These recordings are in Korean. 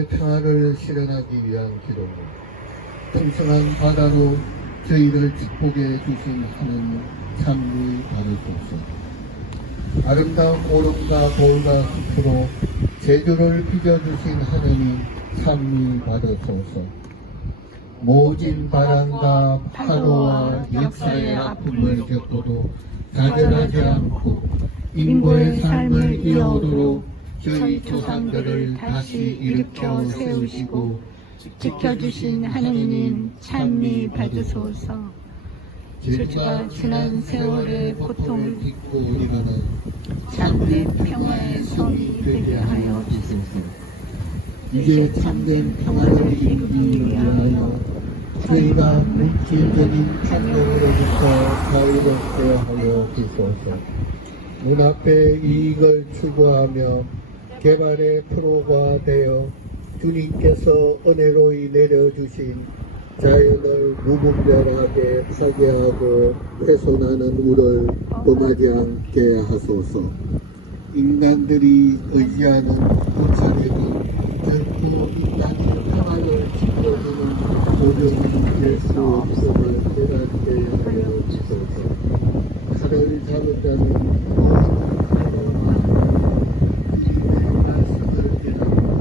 평화를 실현하기 위한 기도로 풍성한 바다로 저희를 축복해 주신 하느님 참미 받으소서. 아름다운 오름과 돌과 숲으로 제주를 빚어주신 하느님 참미 받으소서. 모진 바람과 파도와 역사의 아픔을 겪어도 좌절하지 않고 인고의 삶을 이어오도록 저희 조상들을 다시 일으켜 세우시고 지켜주신 하느님 찬미 받으소서. 제주가 지난 세월의 고통을 딛고 우리가는 참된 평화의 성이 되게 하여 주소서. 이제 참된 평화를 이루기 위하여 저희가 물질적인 편견으로부터 자유롭게 하여 주소서. 눈앞의 이익을 추구하며 개발의 프로가 되어 주님께서 은혜로이 내려주신 자연을 무분별하게 파괴하고 훼손하는 우를 범하지 않게 하소서. 인간들이 의지하는 고찰에도 결코 인간의 평화를 지켜주는 도전이 될 수 없음을 깨닫게 하여 주소서. 칼을 잡은 자는 모든 사랑과 주님의 말씀을 깨닫고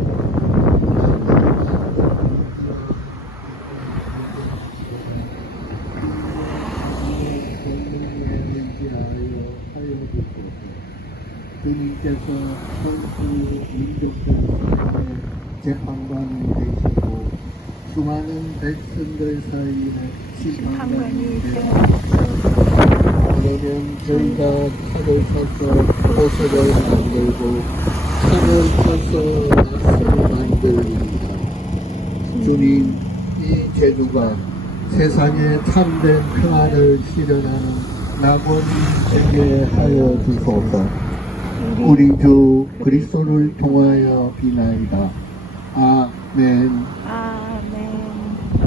주님께서 선수 민족들 사이에 재판관이 되시고 수많은 백성들 사이에 심판관이 되옵소서 그러면 저희가 칼을 사서 보석을 만들고 칼을 사서 낫을 만들리이다. 주님, 이 제주가 세상에 참된 평화를 실현하는 낙원이 되게 하여 주소서. 우리 주 그리스도를 통하여 비나이다. 아멘. 아멘.